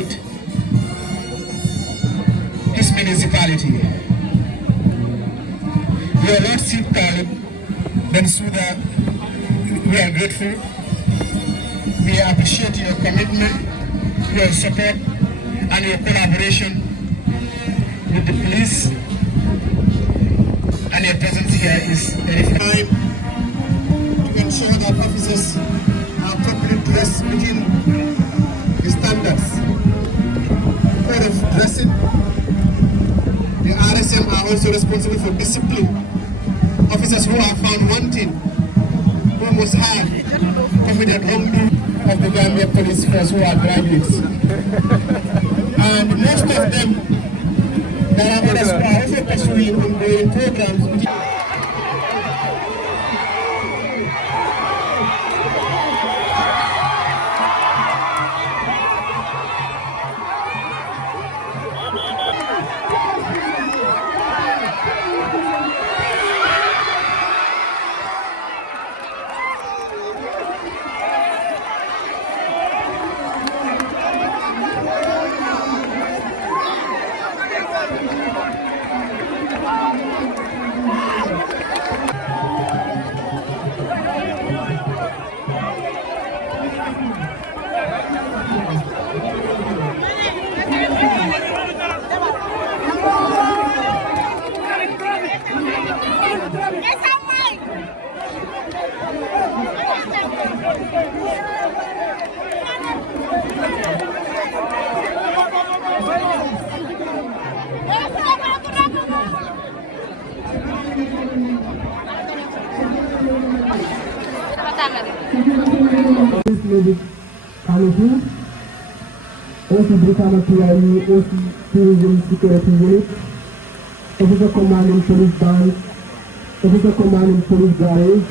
pride this municipality. Your Lordship Talib Bensouda, we are grateful. We appreciate your commitment, your support, and your collaboration with the police. And your presence here is very fine to ensure that officers are properly dressed within the standards. Code of dressing. The RSM are also responsible for discipline. Officers who are found wanting, who must have committed wrongdoing of the Gambia police force, who are graduates. And most of them, there are others who are also pursuing ongoing programs. OC Brikama PIU, OC Tourism Security Unit, Officer Commanding Police Band, Officer Commanding Police Garage,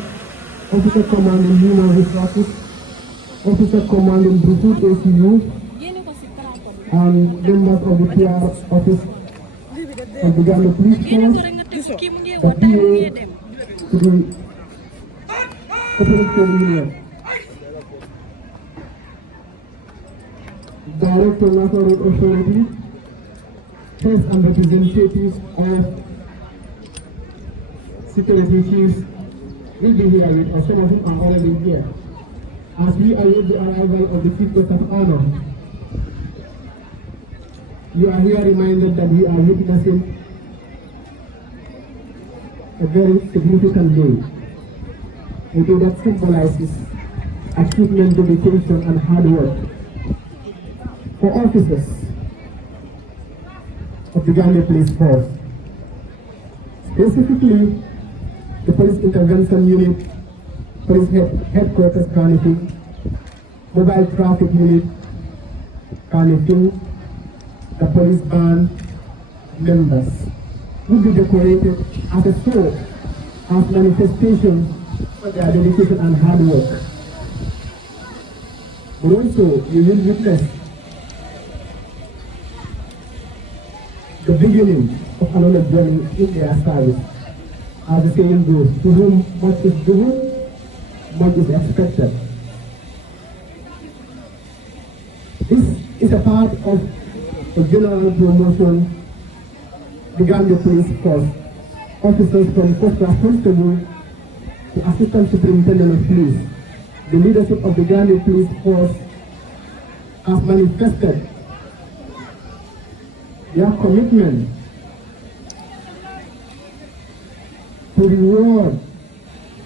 Officer Commanding Human Resources, Officer Commanding Brufut ACU, and members of the PR Office of the Gambia Police Force, the PA to the Operational Union. Director National Road Authority, press and representatives of security chiefs will be here with us. Some of them are already here. As we await the arrival of the chief guest of honor, you are here reminded that we are witnessing a very significant day, a day that symbolizes achievement, dedication, and hard work for officers of the Gambia Police Force, specifically the Police Intervention Unit, Police Headquarters Carnifing, Mobile Traffic Unit, Carnifing, the Police Band members will be decorated as a show of manifestation for their dedication and hard work. But also, you will witness the beginning of another journey in their service. As the saying goes, to whom much is given, much is expected. This is a part of the general promotion. The Gambia Police Force officers from first class constable to assistant superintendent of police, the leadership of the Gambia Police Force has manifested their commitment to reward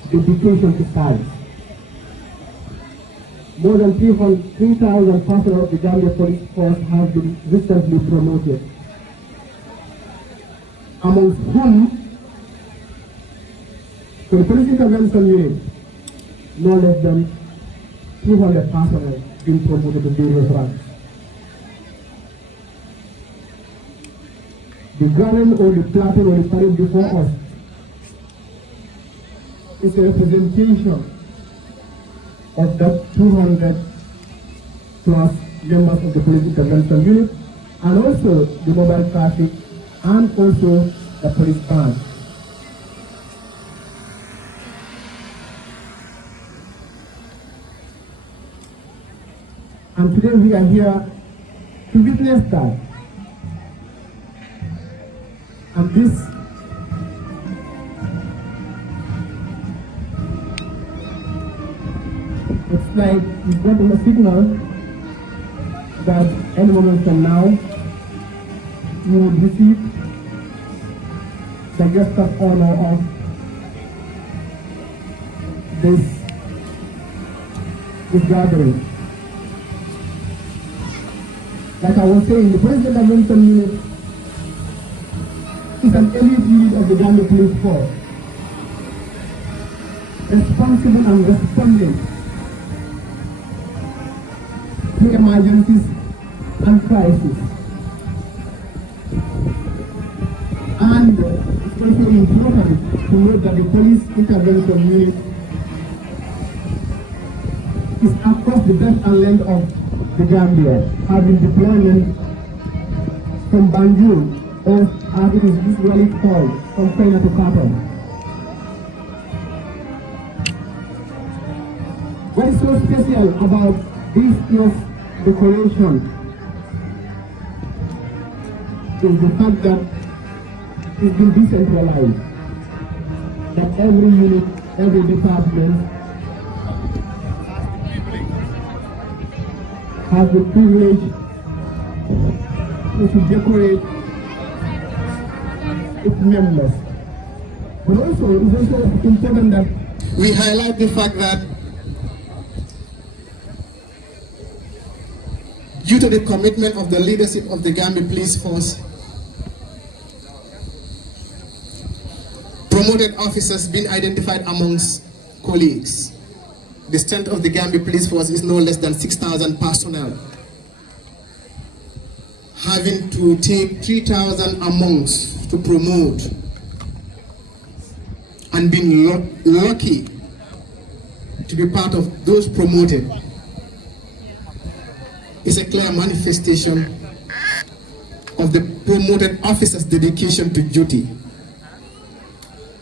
dedication to service. More than 3,000 personnel of the Gambia Police Force have been recently promoted, amongst whom, for the Police Intervention Unit, no less than 200 personnel been promoted to various ranks. The garland or the platter or the parade before us is a representation of that 200 plus members of the Police Intervention Unit, and also the mobile traffic, and also the police band. And today we are here to witness that. And this it's like you've gotten a signal that any moment from now you will receive the guest of honor of this gathering. Like I was saying, the President of Milton Unit is an elite unit of the Gambia Police Force, responsible and responding to emergencies and crises. And it's also important to note that the police intervention unit is across the breadth and length of the Gambia, having deployment from Banjul, or as it is usually called, from Kenya to Qatar. What is so special about this year's decoration is the fact that it's been decentralized, that every unit, every department has the privilege to decorate its members. But also, it's also important that we highlight the fact that due to the commitment of the leadership of the Gambia Police Force, promoted officers been identified amongst colleagues. The strength of the Gambia Police Force is no less than 6,000 personnel, having to take 3,000 amongst to promote, and being lucky to be part of those promoted is a clear manifestation of the promoted officers' dedication to duty.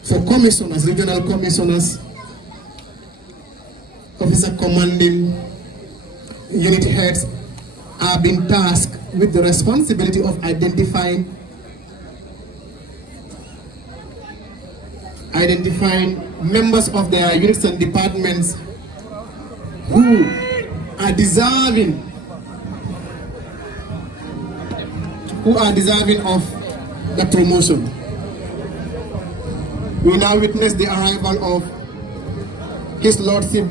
For commissioners, regional commissioners, officer commanding unit heads are being tasked with the responsibility of identifying members of their units and departments who are deserving of the promotion. We now witness the arrival of His Lordship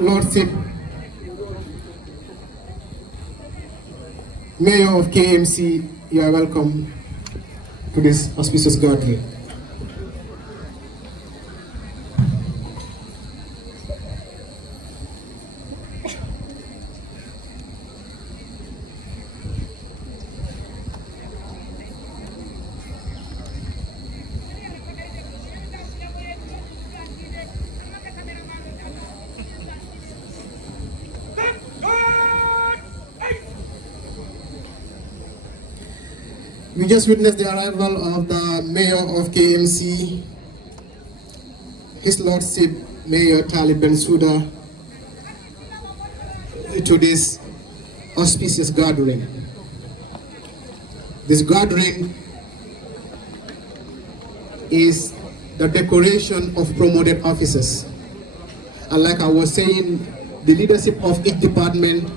Lordship Mayor of KMC. You are welcome to this auspicious gathering. We just witnessed the arrival of the Mayor of KMC, His Lordship Mayor Talib Bensouda, to this auspicious gathering. This gathering is the decoration of promoted officers. And like I was saying, the leadership of each department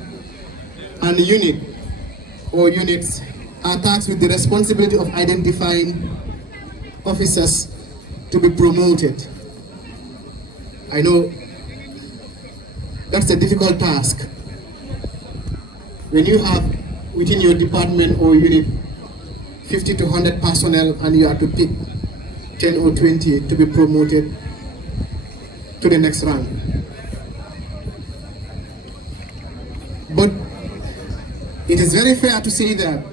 and unit or units are tasked with the responsibility of identifying officers to be promoted. I know that's a difficult task. When you have within your department or unit 50 to 100 personnel and you have to pick 10 or 20 to be promoted to the next rank. But it is very fair to say that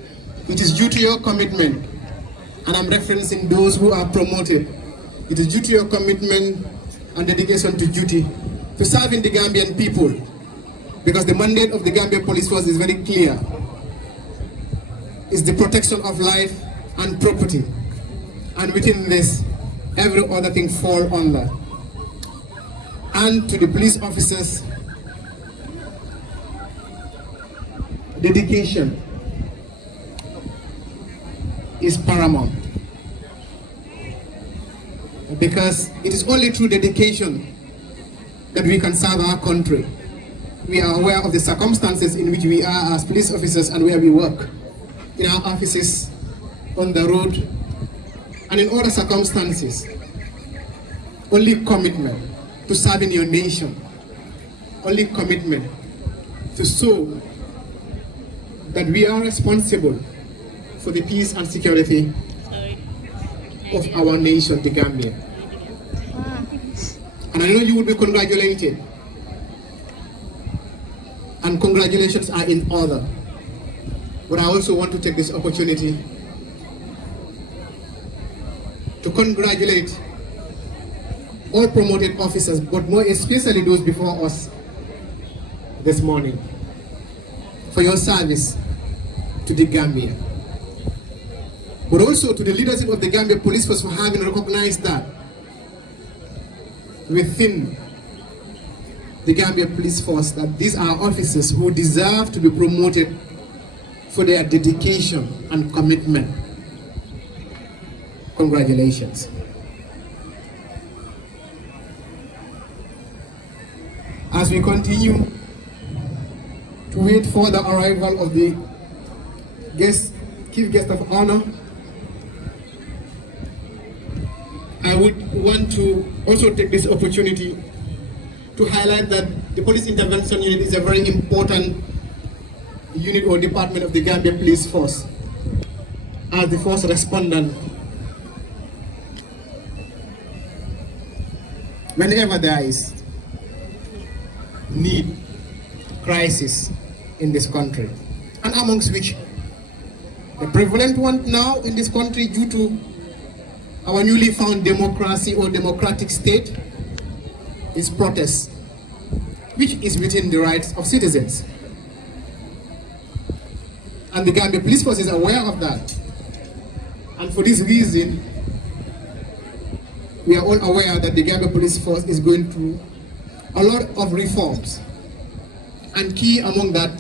it is due to your commitment, and I'm referencing those who are promoted. It is due to your commitment and dedication to duty to serving the Gambian people, because the mandate of the Gambia Police Force is very clear: is the protection of life and property. And within this, every other thing falls under. And to the police officers, dedication is paramount. Because it is only through dedication that we can serve our country. We are aware of the circumstances in which we are as police officers and where we work. In our offices, on the road, and in other circumstances. Only commitment to serving your nation, only commitment to show that we are responsible for the peace and security of our nation, the Gambia. And I know you would be congratulated. And congratulations are in order. But I also want to take this opportunity to congratulate all promoted officers, but more especially those before us this morning, for your service to the Gambia. But also to the leadership of the Gambia Police Force for having recognized that within the Gambia Police Force that these are officers who deserve to be promoted for their dedication and commitment. Congratulations. As we continue to wait for the arrival of the chief guest of honor, I would want to also take this opportunity to highlight that the Police Intervention Unit is a very important unit or department of the Gambia Police Force. As the first respondent, whenever there is need, crisis in this country, and amongst which the prevalent one now in this country due to our newly found democracy or democratic state is protest, which is within the rights of citizens. And the Gambia Police Force is aware of that. And for this reason, we are all aware that the Gambia Police Force is going through a lot of reforms. And key among that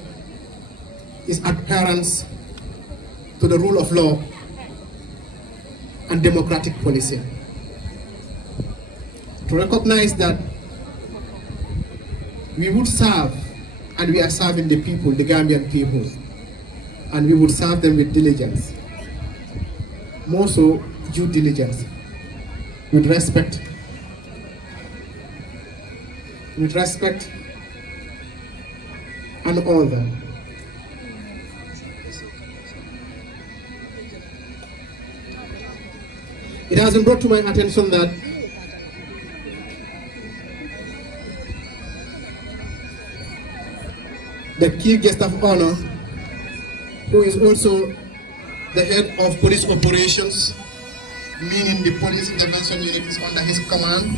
is adherence to the rule of law and democratic policy. To recognize that we would serve, and we are serving the people, the Gambian people, and we would serve them with diligence, more so due diligence, with respect, and all that. It has been brought to my attention that the chief guest of honor, who is also the head of police operations, meaning the police intervention unit is under his command,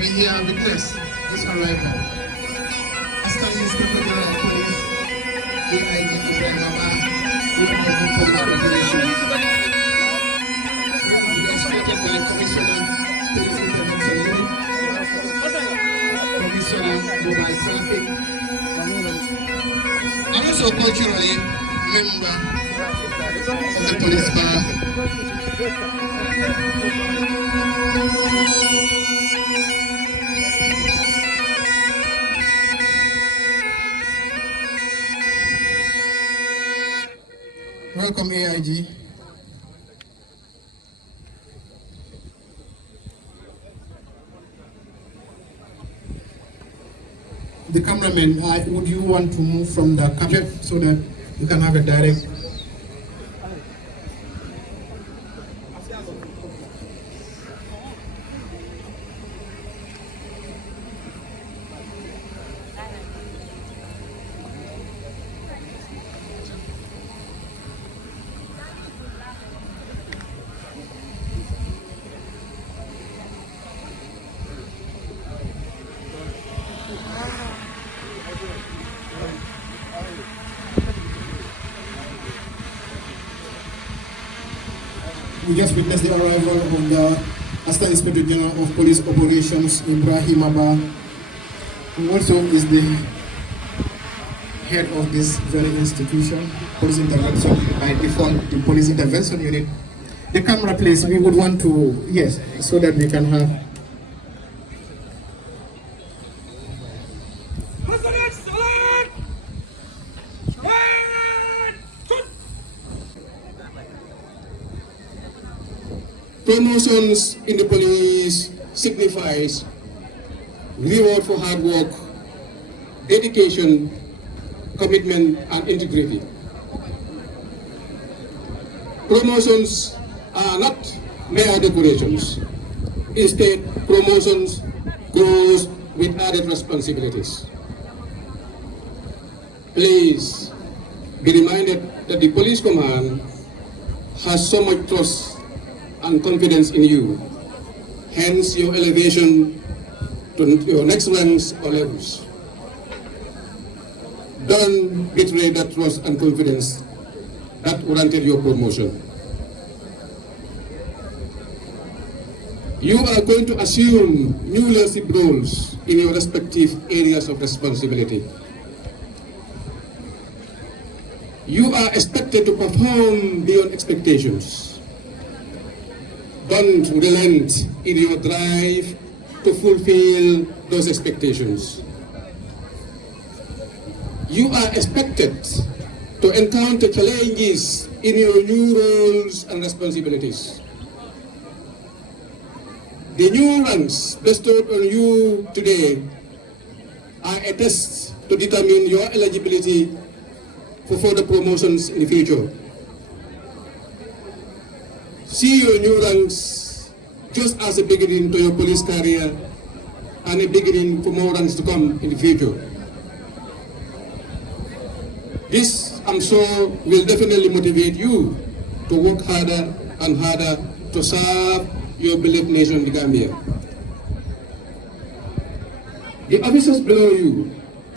we here witness this arrival. Assistant Inspector General of Police, AIG Ibrahim Abba, AIG Police Operations, escorted by Commissioner Police Intervention Unit, Commissioner Mobile Traffic, and also culturally member of the police bar. Welcome, AIG. The cameraman, would you want to move from the carpet so that you can have a direct? we just witnessed the arrival of the Assistant Inspector General of Police Operations, Ibrahim Abba, who also is the head of this very institution, Police Intervention, by default, the Police Intervention Unit. The camera, please, we would want to, yes, so that we can have. Promotions in the police signifies reward for hard work, dedication, commitment, and integrity. Promotions are not mere decorations. Instead, promotions goes with added responsibilities. Please be reminded that the police command has so much trust and confidence in you, hence your elevation to your next ranks or levels. Don't betray that trust and confidence that warranted your promotion. You are going to assume new leadership roles in your respective areas of responsibility. You are expected to perform beyond expectations. Don't relent in your drive to fulfill those expectations. You are expected to encounter challenges in your new roles and responsibilities. The new ranks bestowed on you today are a test to determine your eligibility for further promotions in the future. See your new ranks just as a beginning to your police career and a beginning for more ranks to come in the future. This, I'm sure, will definitely motivate you to work harder and harder to serve your beloved nation, the Gambia. The officers below you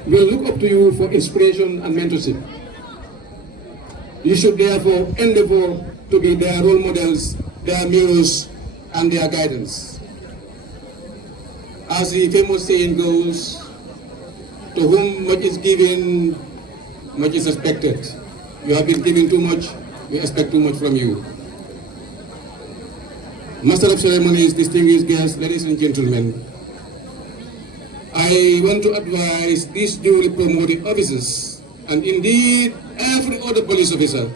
will look up to you for inspiration and mentorship. You should therefore endeavor to be their role models, their mirrors, and their guidance. As the famous saying goes, to whom much is given, much is expected. You have been given too much, we expect too much from you. Master of Ceremonies, distinguished guests, ladies and gentlemen, I want to advise these newly promoted officers, and indeed every other police officer,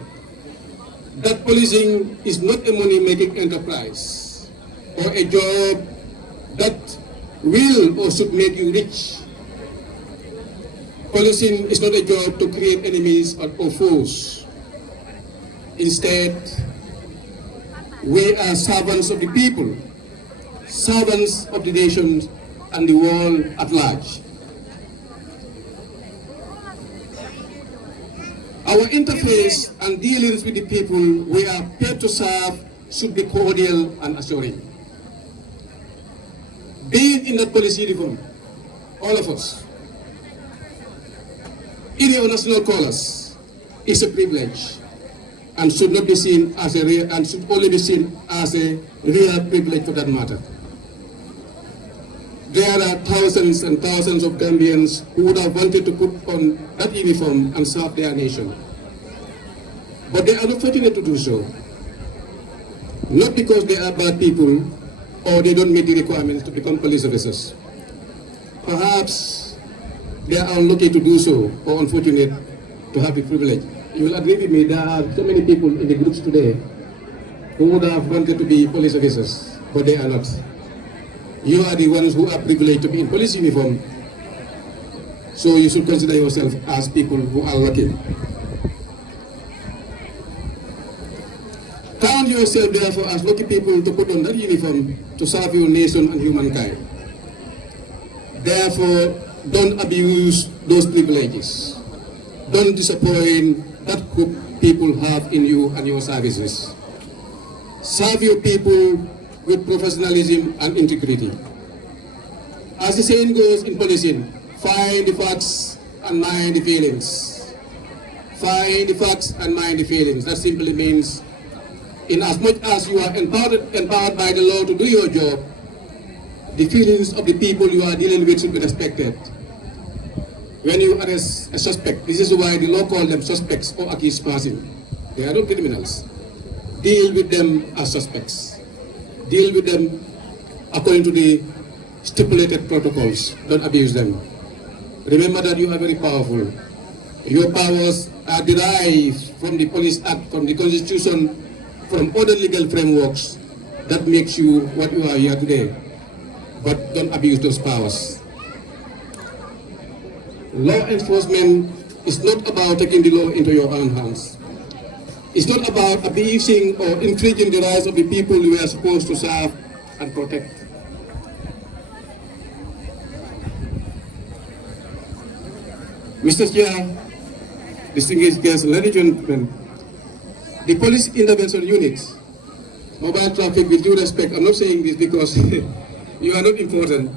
that policing is not a money-making enterprise or a job that will or should make you rich. Policing is not a job to create enemies or foes. Instead, we are servants of the people, servants of the nation and the world at large. Our interface and dealings with the people we are paid to serve should be cordial and assuring. Being in that police uniform, all of us, in your national colors, is a privilege and should not be seen as a real, and should only be seen as a real privilege for that matter. There are thousands and thousands of Gambians who would have wanted to put on that uniform and serve their nation. But they are not fortunate to do so. Not because they are bad people or they don't meet the requirements to become police officers. Perhaps they are unlucky to do so or unfortunate to have the privilege. You will agree with me, there are so many people in the groups today who would have wanted to be police officers, but they are not. You are the ones who are privileged to be in police uniform, so you should consider yourself as people who are lucky. Count yourself therefore as lucky people to put on that uniform to serve your nation and humankind. Therefore, don't abuse those privileges. Don't disappoint that group people have in you and your services. Serve your people with professionalism and integrity. As the saying goes in policing, find the facts and mind the feelings. Find the facts and mind the feelings. That simply means In as much as you are empowered by the law to do your job, the feelings of the people you are dealing with should be respected. When you arrest a suspect, this is why the law calls them suspects or accused person. They are not criminals. Deal with them as suspects. Deal with them according to the stipulated protocols. Don't abuse them. Remember that you are very powerful. Your powers are derived from the Police Act, from the Constitution, from other legal frameworks that makes you what you are here today. But don't abuse those powers. Law enforcement is not about taking the law into your own hands. It's not about abusing or infringing the rights of the people you are supposed to serve and protect. Mr. Chair, distinguished guests, ladies and gentlemen, the police intervention unit, mobile traffic, with due respect, I'm not saying this because you are not important.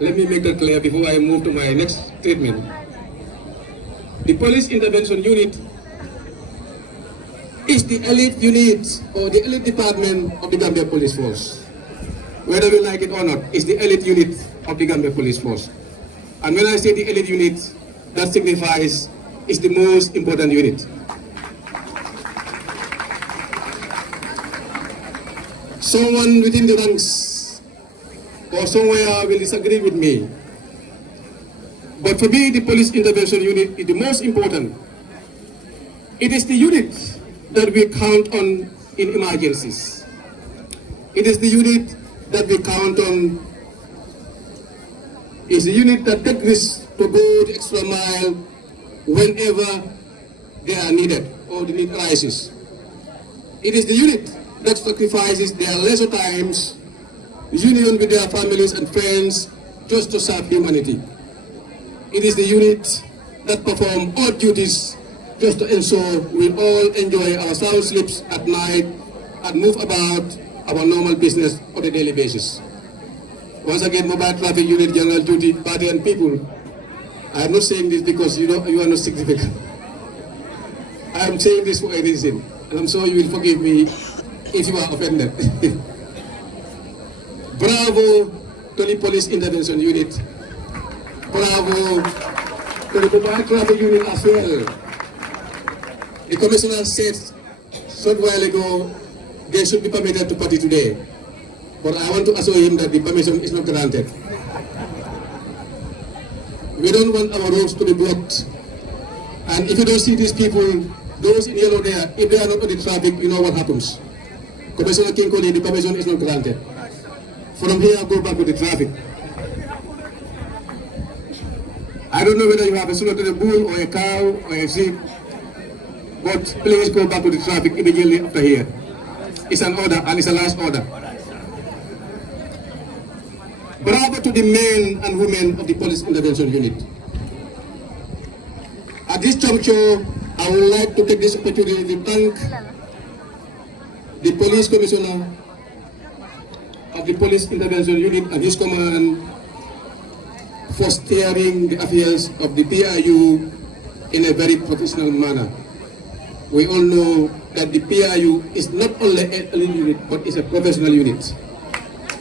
Let me make that clear before I move to my next statement. The police intervention unit is the elite unit or the elite department of the Gambia Police Force. Whether we like it or not, it's the elite unit of the Gambia Police Force. And when I say the elite unit, that signifies it's the most important unit. Someone within the ranks or somewhere will disagree with me. But for me, the police intervention unit is the most important. It is the unit that we count on in emergencies. It is the unit that we count on. It's the unit that takes risks to go the extra mile whenever they are needed or the need arises. It is the unit that sacrifices their leisure times, union with their families and friends, just to serve humanity. It is the unit that performs odd duties just to ensure we all enjoy our sound sleeps at night and move about our normal business on a daily basis. Once again, mobile traffic unit, general duty, party and people. I am not saying this because you are not significant. I am saying this for a reason, and I'm sure you will forgive me if you are offended. Bravo to the police intervention unit. Bravo to the mobile traffic unit as well. The commissioner said short while ago they should be permitted to party today. But I want to assure him that the permission is not granted. We don't want our roads to be blocked. And if you don't see these people, those in yellow there, if they are not on the traffic, you know what happens. Commissioner King Koli, the permission is not granted. From here, go back to the traffic. I don't know whether you have a sooner to the bull or a cow or a sheep, but please go back to the traffic immediately after here. It's an order and it's a last order. Bravo to the men and women of the police intervention unit. At this juncture, I would like to take this opportunity to thank the police commissioner of the police intervention unit and his command for steering the affairs of the PIU in a very professional manner. We all know that the PIU is not only a elite unit, but is a professional unit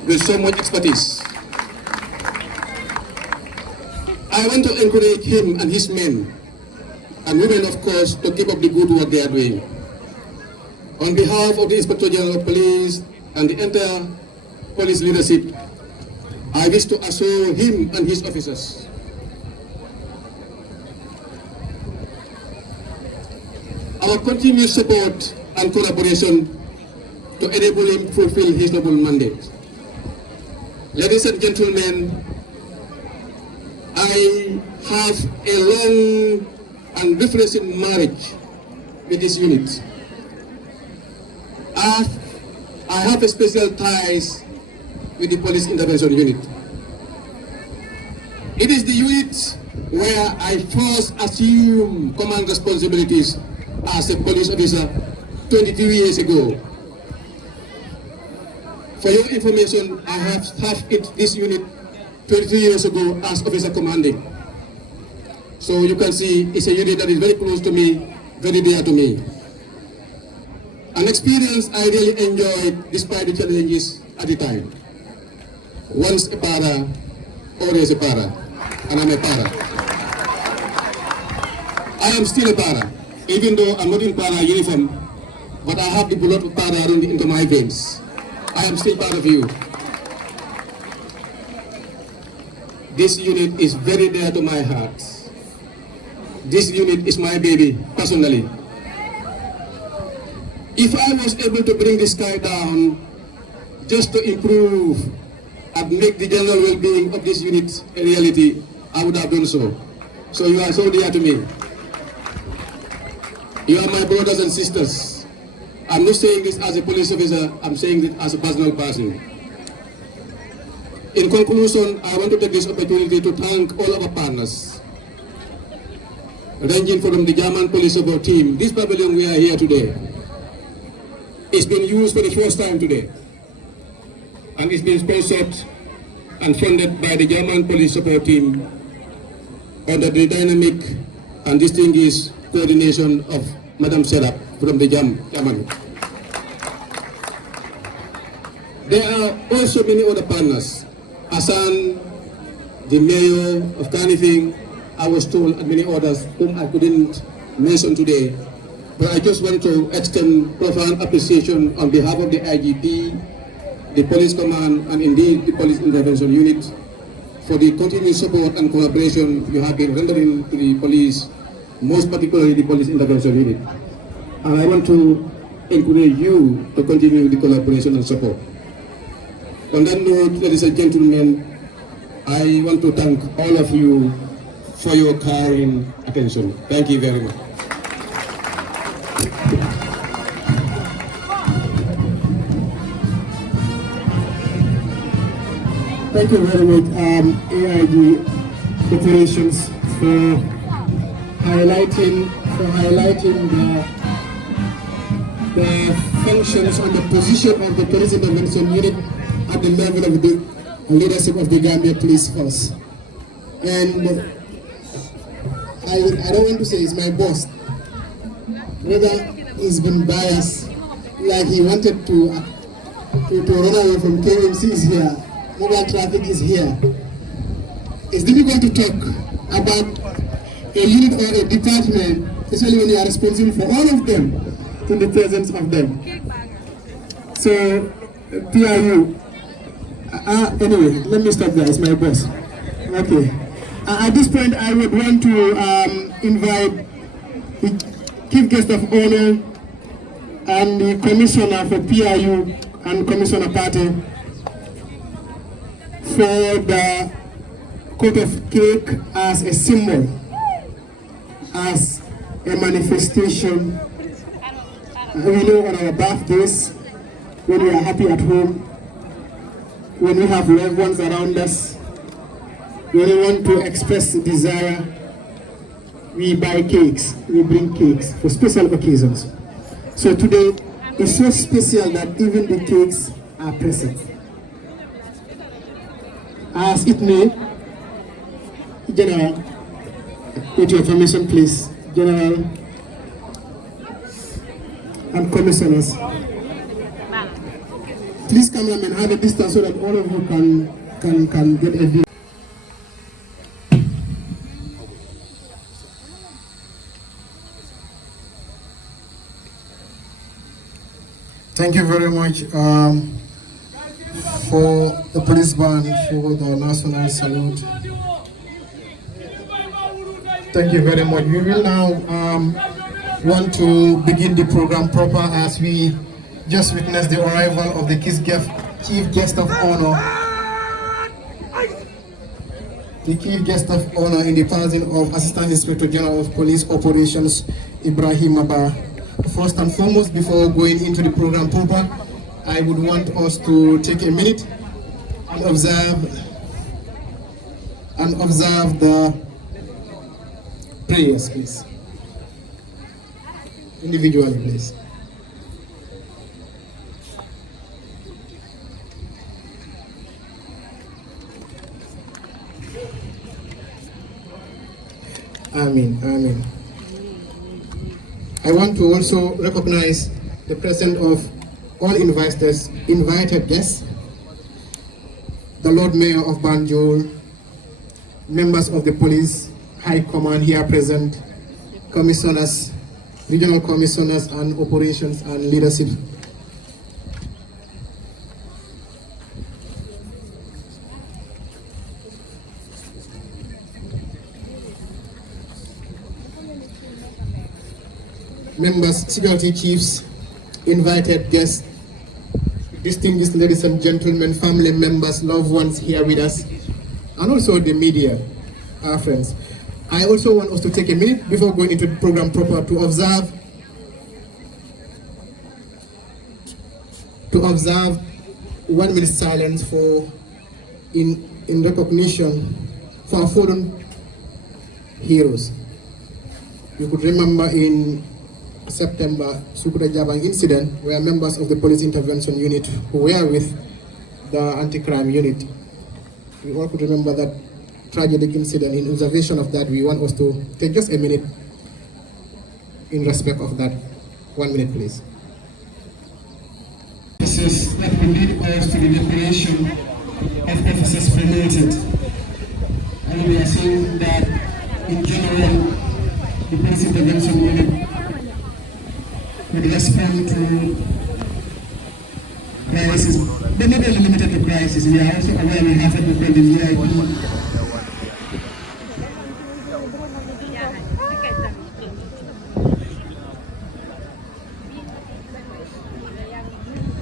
with so much expertise. I want to encourage him and his men and women, of course, to keep up the good work they are doing. On behalf of the Inspector General of Police and the entire police leadership, I wish to assure him and his officers our continued support and collaboration to enable him fulfill his noble mandate. Ladies and gentlemen, I have a long and refreshing marriage with this unit. I have a special ties with the police intervention unit. It is the unit where I first assumed command responsibilities as a police officer 22 years ago. For your information, I have staffed this unit 22 years ago as officer commanding. So you can see it's a unit that is very close to me, very dear to me. An experience I really enjoyed despite the challenges at the time. Once a para, always a para, and I'm a para. I am still a para, even though I'm not in para uniform, but I have the blood of para running into my veins. I am still part of you. This unit is very dear to my heart. This unit is my baby, personally. If I was able to bring this guy down just to improve and make the general well-being of this unit a reality, I would have done so. So you are so dear to me. You are my brothers and sisters. I'm not saying this as a police officer, I'm saying this as a personal person. In conclusion, I want to take this opportunity to thank all our partners, ranging from the German police support team. This pavilion we are here today, it's been used for the first time today, and it's been sponsored and funded by the German police support team under the dynamic and distinguished coordination of Madam Serap from the Germany. There are also many other partners. Hassan, the mayor of Kanifing, I was told, and many others whom I couldn't mention today. But I just want to extend profound appreciation on behalf of the IGP, the police command, and indeed the police intervention unit for the continued support and collaboration you have been rendering to the police, most particularly the police intervention unit. And I want to encourage you to continue the collaboration and support. On that note, ladies and gentlemen, I want to thank all of you for your kind attention. Thank you very much. Thank you very much, AIG Operations, for highlighting the functions and the position of the police intervention unit at the level of the leadership of the Gambia Police Force. And I don't want to say it's my boss, whether he's been biased, like he wanted to run away from KMC is here, mobile traffic is here. It's difficult to talk about a unit or a department, especially when you are responsible for all of them, in the presence of them. So, PRU, anyway, let me stop there, it's my boss. Okay. At this point, I would want to invite the Chief Guest of Honor and the Commissioner for PRU and Commissioner Party for the coat of cake as a symbol, as a manifestation. We know on our birthdays, when we are happy at home, when we have loved ones around us, when we want to express desire, we buy cakes, we bring cakes for special occasions. So today is so special that even the cakes are present. As it may, General, with your permission please, General and Commissioners. Please, cameramen, have a distance so that all of you can get a view. Thank you very much for the police band for the national salute. Thank you very much. We will now want to begin the program proper as we just witnessed the arrival of the Chief Guest of Honor. The Chief Guest of Honor in the person of Assistant Inspector General of Police Operations, Ibrahim Abba. First and foremost, before going into the program proper, I would want us to take a minute and observe the prayers, please. Individually, please. Amen. Amen. I want to also recognize the presence of all invited guests, the Lord Mayor of Banjul, members of the police high command here present, commissioners, regional commissioners and operations and leadership. Members, security chiefs, invited guests, distinguished ladies and gentlemen, family members, loved ones here with us, and also the media, our friends. I also want us to take a minute before going into the program proper to observe 1 minute silence in recognition for our fallen heroes. You could remember in September, Sukuta Jabang incident, where members of the police intervention unit who were with the anti-crime unit, we all could remember that tragic incident. In observation of that, we want us to take just a minute in respect of that. 1 minute, please. Officers that will lead us to the declaration of officers promoted. And we are saying that in general, the police intervention unit would respond to crisis, but not only limited to crisis. We are also aware we have to call the VIP.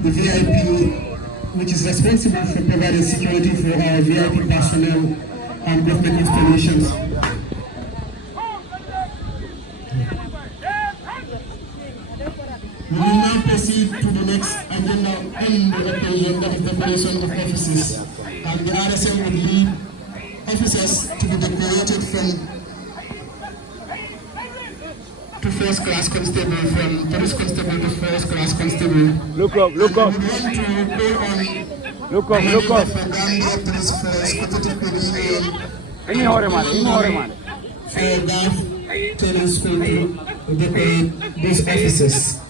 The VIP, which is responsible for providing security for our VIP personnel and government installations. We will now proceed to the next agenda on the occasion, that is the declaration of offices. And the RSM will lead officers to be decorated to first class constable, from police constable to first class constable. Look up, look up. We want to call on Look up, look up. for Gambia Police Force, Competitive Union, Ini hore man. for GAF Training School to decorate these officers.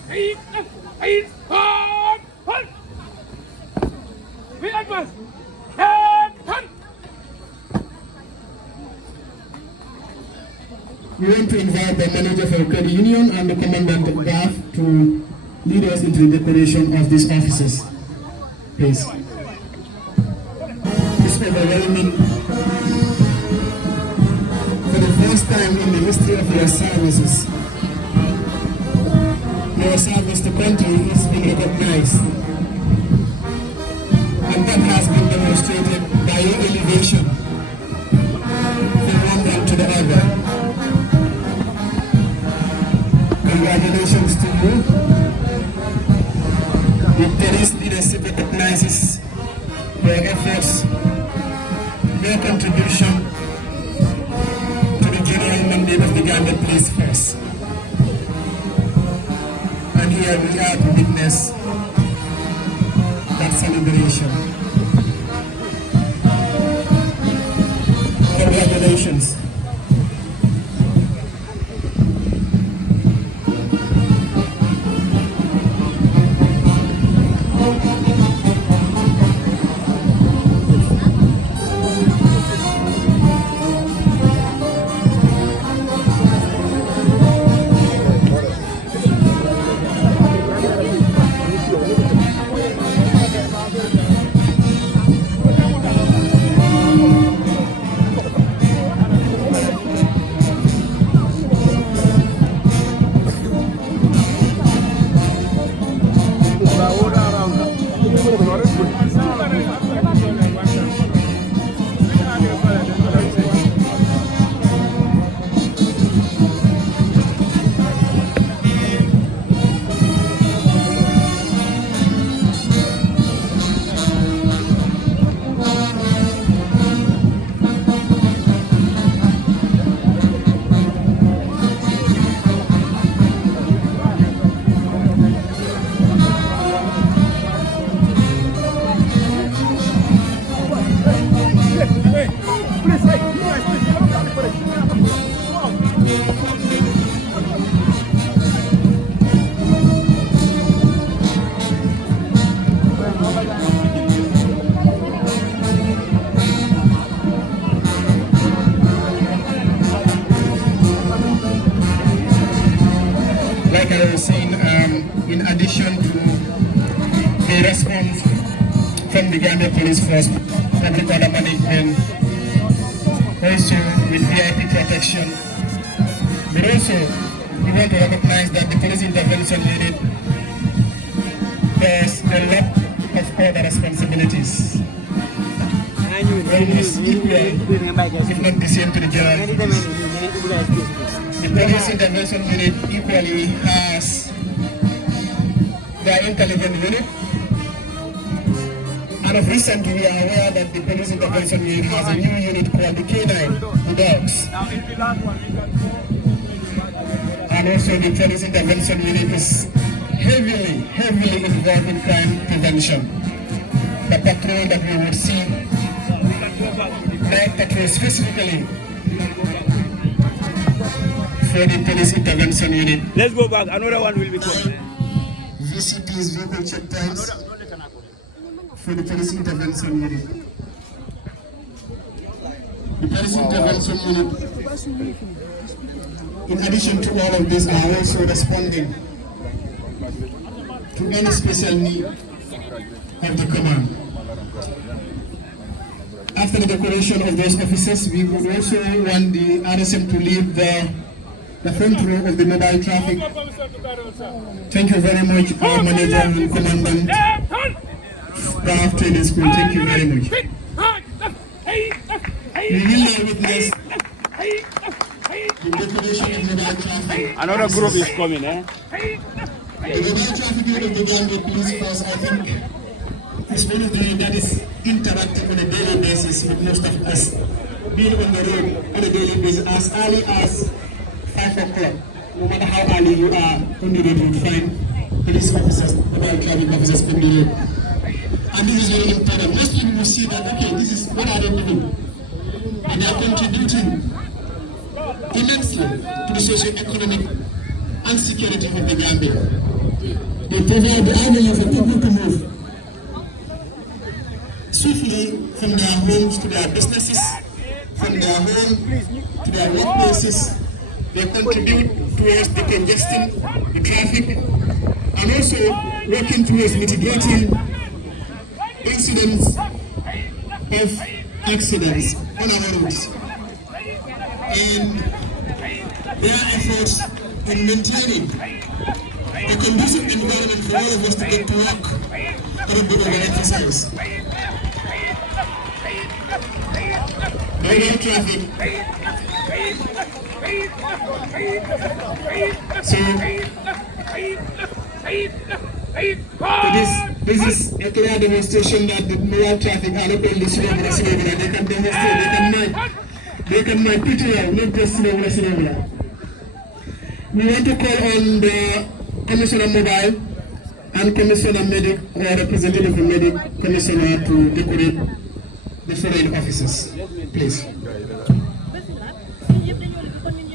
We want to invite the manager for credit union and the commandant of GAF to lead us into the decoration of these officers. Please. This overwhelming, for the first time in the history of your services, your service to country is being recognized. And that has been demonstrated by your elevation from one rank to the other. Congratulations to you. The police leadership recognizes your efforts, your contribution to the general mandate of the Gambia Police Force. And here we are to witness that celebration. Congratulations. like I was saying, in addition to the response from the Gambia Police Force, public order management, also with VIP protection, but also we want to recognize that the police intervention unit bears a lot of other responsibilities. Almost equal, if not the same to the general police. The police intervention unit equally has their intelligence unit. And of recent, we are aware that the police intervention unit has a new unit called the K9, the dogs. And also the police intervention unit is heavily involved in crime prevention. The patrol that we would see, night patrol specifically for the police intervention unit. Let's go back. Another one will be coming. VCP's vehicle check times for the police intervention unit. The police intervention unit, in addition to all of this, are also responding to any special need of the command. After the decoration of those officers, we would also want the RSM to leave the front row of the mobile traffic. Thank you very much, our manager and commandant, staff training school. Thank you very much. We will now witness the decoration of mobile traffic. Another group is coming, eh? The mobile traffic unit of the Gambia Police Force, I think, is one of the units that is interacting on a daily basis with most of us, being on the road on a daily basis as early as 5 o'clock. No matter how early you are on the road, you will find police officers, mobile traffic officers on the road. And this is very important. Most people will see that, okay, this is what are they doing? And they are contributing immensely to the socio-economic and security of the Gambia. They provide the avenue for people to move swiftly from their homes to their businesses, from their home to their workplaces. They contribute towards decongesting the traffic and also working towards mitigating incidents of accidents on our roads. And their efforts in maintaining a conducive environment for all of us to get to work cannot be overemphasized. Mobile traffic. So this is a clear demonstration that the mobile traffic are not only slow but slow. They can demonstrate, they can mind pretty well, not just slow. We want to call on the Commissioner Mobile and Commissioner Medic or representative of Medic Commissioner to decorate the foreign officers, please.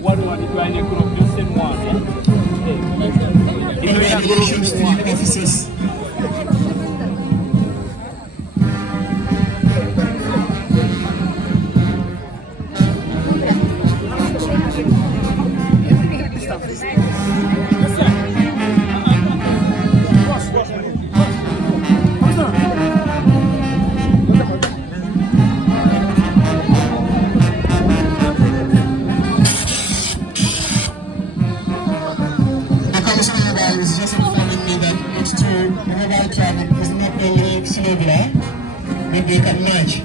What one is going to group? Just send one. Congratulations to the officers. But they can match.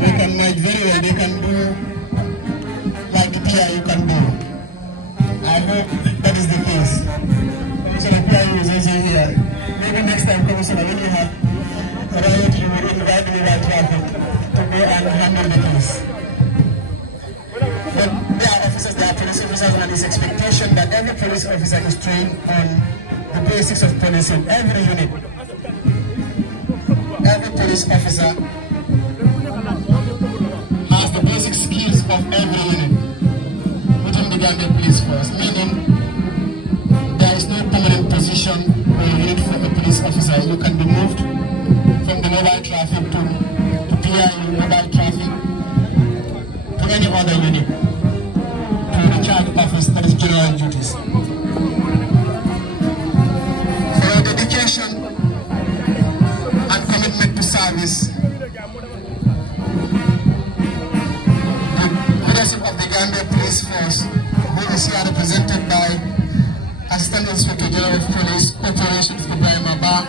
They can match very well. They can do like the PIU can do. I hope that is the case. Commissioner PIU is also here. Maybe next time, Commissioner, when you have a riot, you will invite me by traffic to go and handle the case. But there are officers, there are police officers, and it's expectation that every police officer is trained on the basics of policing, every unit. Every police officer has the basic skills of every unit within the Gambia Police Force, meaning there is no permanent position or unit for a police officer. You can be moved from the mobile traffic to PIU mobile traffic to any other unit to the charge office that is general duties. Assistant Inspector General of Police Operations Ibrahim Abba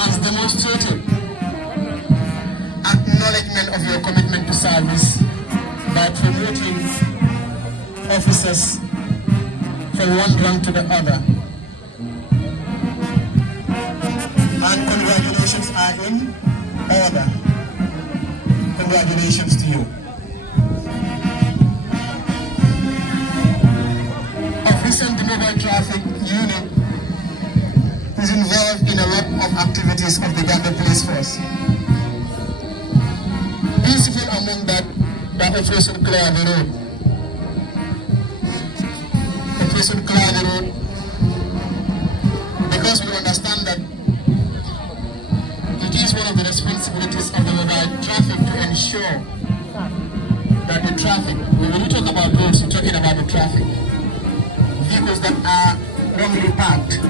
has demonstrated acknowledgement of your commitment to service by promoting officers from one rank to the other. And congratulations are in order. Congratulations to you. Of recent, the mobile traffic unit is involved in a lot of activities of the Gambia Police Force. Principal among that, the Operation Clear the Road. Operation Clear the Road, because we understand that it is one of the responsibilities of the mobile traffic to ensure that the traffic, when we talk about roads, we're talking about the traffic. Vehicles that are wrongly parked,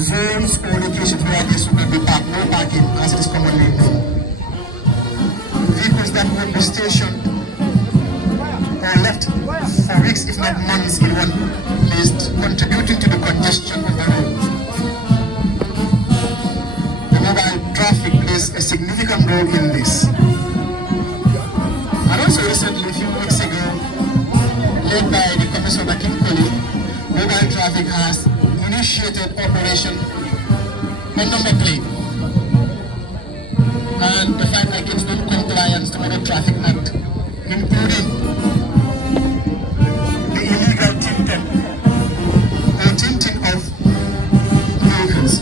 zones or locations where they should not be parked, no parking as it is commonly known. Vehicles that will be stationed or left for weeks, if not months, in one place, contributing to the congestion of the road. The mobile traffic plays a significant role in this. And also recently, a few weeks ago, led by the Commissioner Kinkoli, mobile traffic has initiated operation on number plate and the fight against non-compliance to the Traffic Act, including the illegal tinting of vehicles.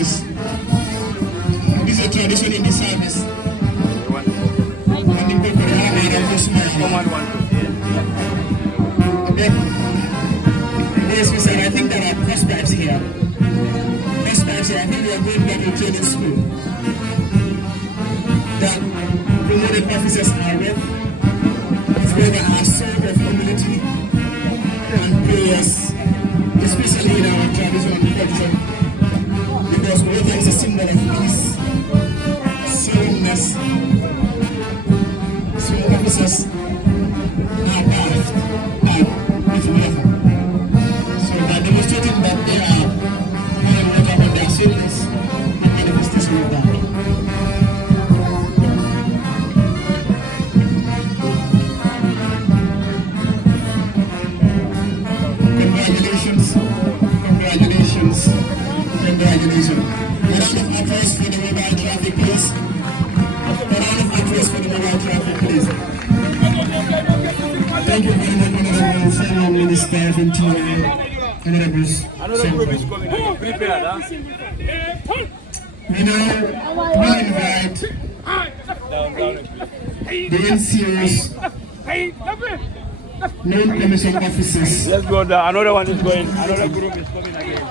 officers. This is a tradition in the service. Yes, sir, I think there are prospects here. Prospects here, I think we are going back to training school. That promoted officers are with, is where there are sort of community and prayers, especially in our traditional culture, because water is a symbol of peace, serenness. So officers are bathed with water. So by demonstrating that they are having water on their service, a manifestation of that. Congratulations, congratulations, congratulations. A round of applause for the mobile traffic, please. A round of applause for the mobile traffic, please. Thank you very much, Honorable Fellow Minister of Interior, Honorables. Another group is coming. Prepare, huh? We now will invite the NCOs, non-commissioned officers. Let's go there. Another one is going. Another group is coming again.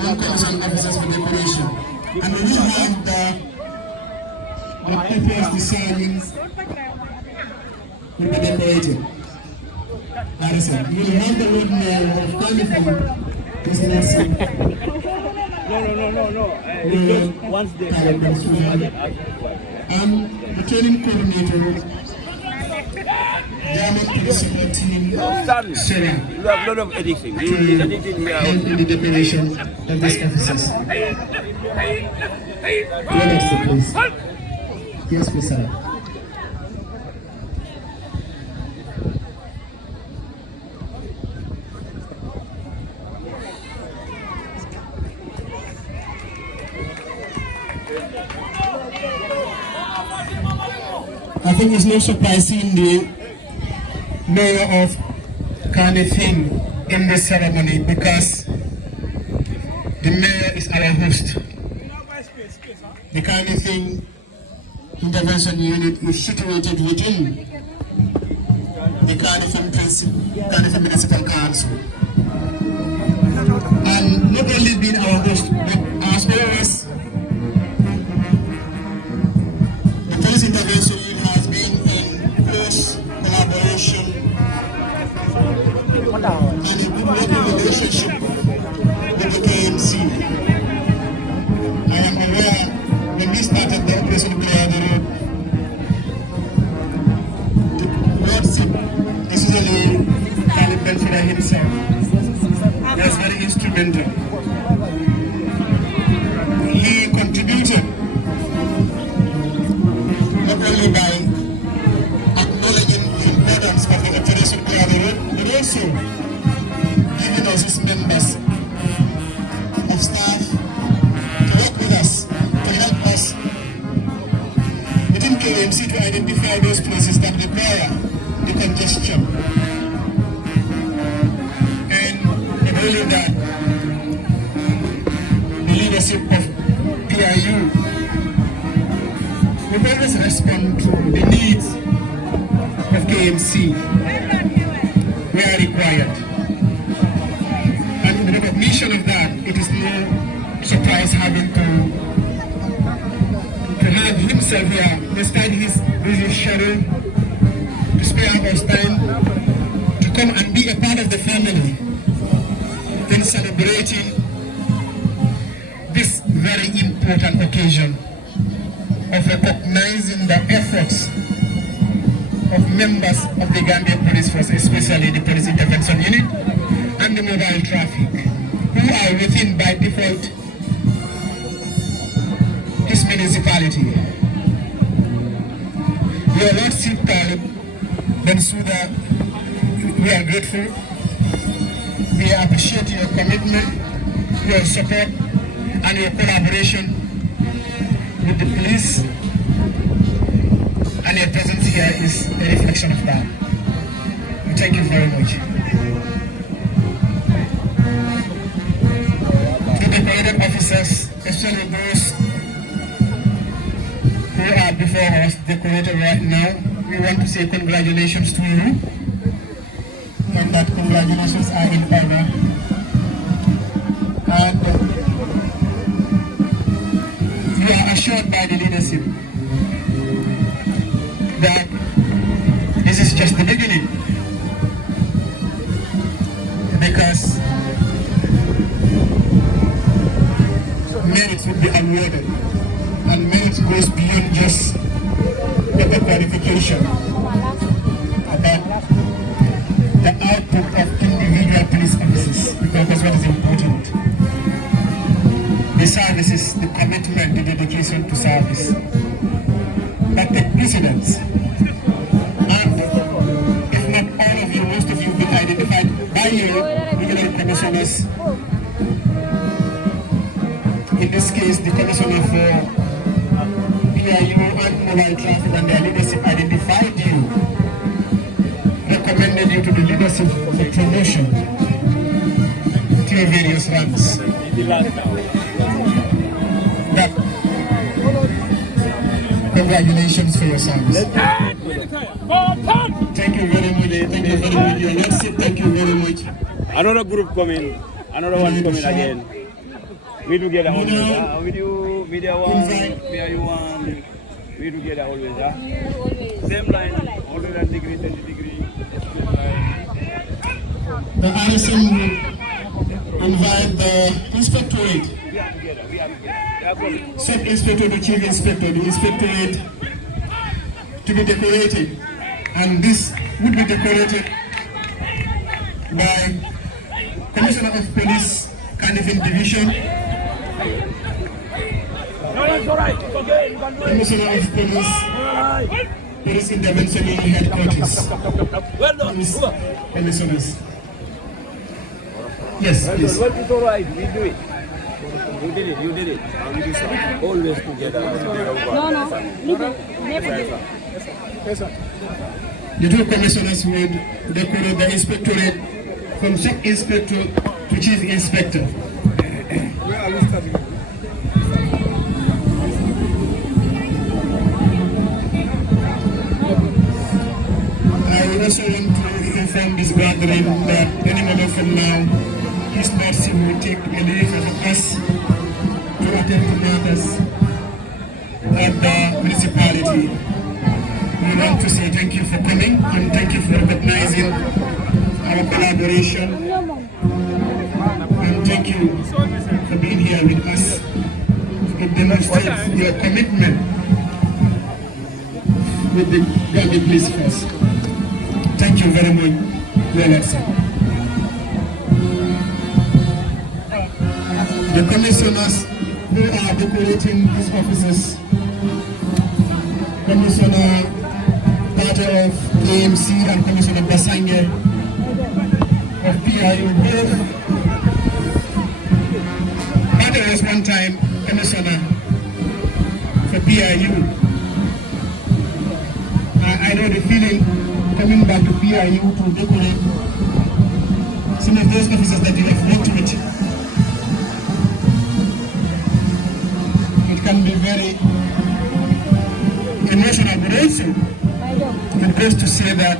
Non-commissioned officers for decoration. And we will have the papers, the sergeants, will be decorated. Harrison, you will have the road mayor of California, Mr. Nelson. No. Once they The training coordinator, German Municipal Team, Sarah, you have a lot of editing. You need editing here. help in the decoration of these officers. Next, please. Yes, please, Sarah. I think it's no surprise seeing the mayor of Carnifing in this ceremony because the mayor is our host. The Carnifing Intervention Unit is situated within the Carnifing Municipal Council. And not only being our host, but as always, the police intervention unit has been in close collaboration and a good working relationship with the KMC. I am aware when we started the operation Clear the Road, the lordship, especially Khalid Belfira himself, was very instrumental. He contributed not only by acknowledging the importance of the operation Clear the Road, but also giving us his members of staff to work with us, to help us within KMC to identify those places that require the congestion. And not only that, the leadership of PIU will always respond to the needs of KMC where required. And in recognition of that, it is no surprise having to have himself here, despite his busy schedule, to spare us time to come and be a part of the family in celebrating this very important occasion of recognizing the efforts of members of the Gambia Police Force, especially the Police Intervention Unit and the mobile traffic, who are within by default this municipality. Your Lordship Khalid Bensouda, we are grateful. We appreciate your commitment, your support, and your collaboration with the police. And your presence here is a reflection of that. We thank you very much. as decorator right now. We want to say congratulations to you, and that congratulations are in order. And you are assured by the leadership that this is just the beginning, because merits would be awarded, and merits goes beyond just paper qualification, about the output of individual police officers, because that's what is important. The services, the commitment, the dedication to service. But the precedence, and if not all of you, most of you have been identified by your regional commissioners. In this case, the commissioner for PIU and mobile traffic and their leadership identified you, recommended you to the leadership for promotion to your various ranks. But congratulations for your service. Thank you very much. Thank you very much. Your leadership, thank you very much. Another group coming, another one coming again. We together always, with you, media one, PIU one, we together always, Same line, 100 degree, 20 degree. The RSM will invite the inspectorate, We are together. sub-inspector to chief inspector, the inspectorate to be decorated, and this would be decorated by Commissioner of Police, Carnivine Division, Commissioner of Police, Police Intervention Unit Headquarters. Police Commissioners. Yes, please. Well, it's all right. We do it. You did it. You did it. And we do so. Always together. Never. The two commissioners would decorate the inspectorate from sub-inspector to chief inspector. Where are we starting? I also want to inform this gathering that any moment from now, His Mercy will take a leave of us to attend to matters at the municipality. We want to say thank you for coming and thank you for recognizing our collaboration, and thank you for being here with us. It demonstrates your commitment with the Gambia Police Force. Thank you very much, Your Excellency. The commissioners who are decorating these officers, Commissioner Carter of AMC and Commissioner Basange of PIU both. Carter was one time Commissioner for PIU. I know the feeling coming back to PIU to decorate some of those officers that you have worked with. It can be very emotional, but also it goes to say that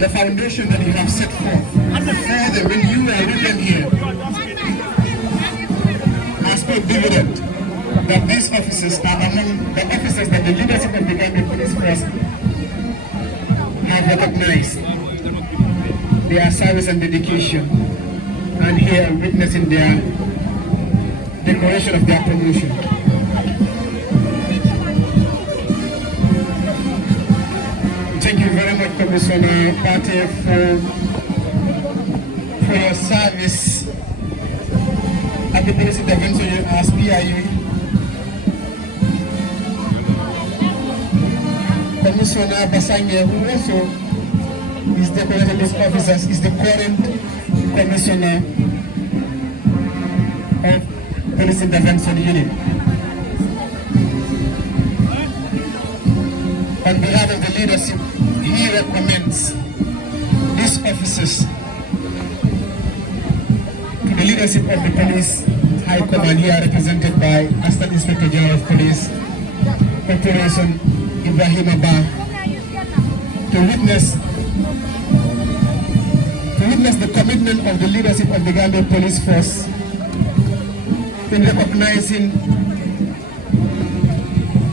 the foundation that you have set forth further when you are written here has paid dividend. That these officers are among the officers that the leadership of the Gambia Police Force have recognized their service and dedication, and here witnessing their decoration of their promotion. Thank you very much, Commissioner Pate, for your service at the Police Intervention as PIU. Commissioner Basange, who also is decorated these officers, is the current Commissioner of Police Intervention Unit. On behalf of the leadership, he recommends these officers to the leadership of the Police High Command, here represented by Assistant Inspector General of Police Operation Ibrahim Abba to witness the commitment of the leadership of the Gambia Police Force in recognizing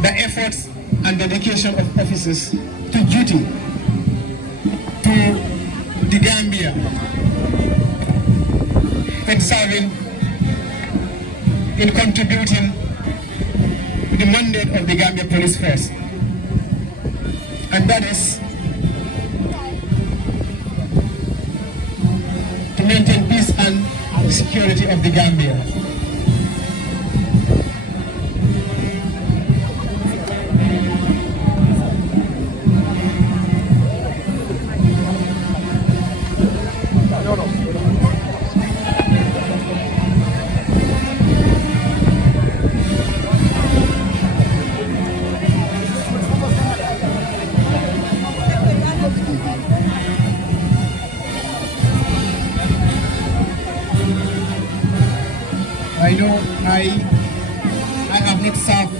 the efforts and dedication of officers to duty, to the Gambia, in serving, in contributing to the mandate of the Gambia Police Force. And that is to maintain peace and security of the Gambia. I know I have not served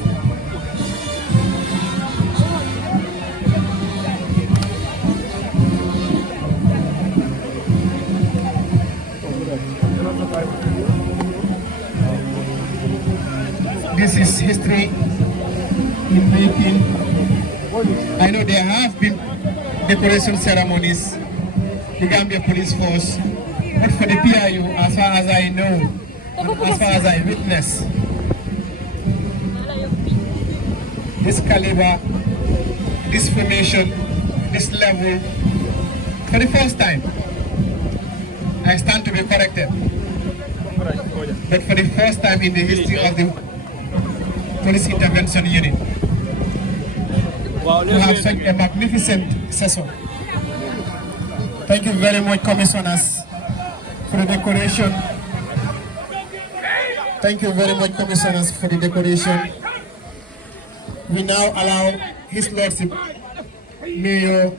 this is history in making. I know there have been decoration ceremonies, the Gambia Police Force, but for the PIU, as far as I know, as far as I witness, this caliber, this formation, this level, for the first time, I stand to be corrected, but for the first time in the history of the Police Intervention Unit, to have such a magnificent session. Thank you very much, Commissioners, for the decoration. Thank you very much, Commissioners, for the decoration. We now allow His Lordship Mayor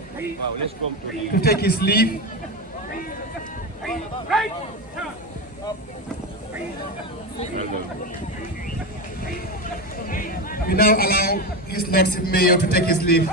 to take his leave. We now allow His Lordship Mayor to take his leave.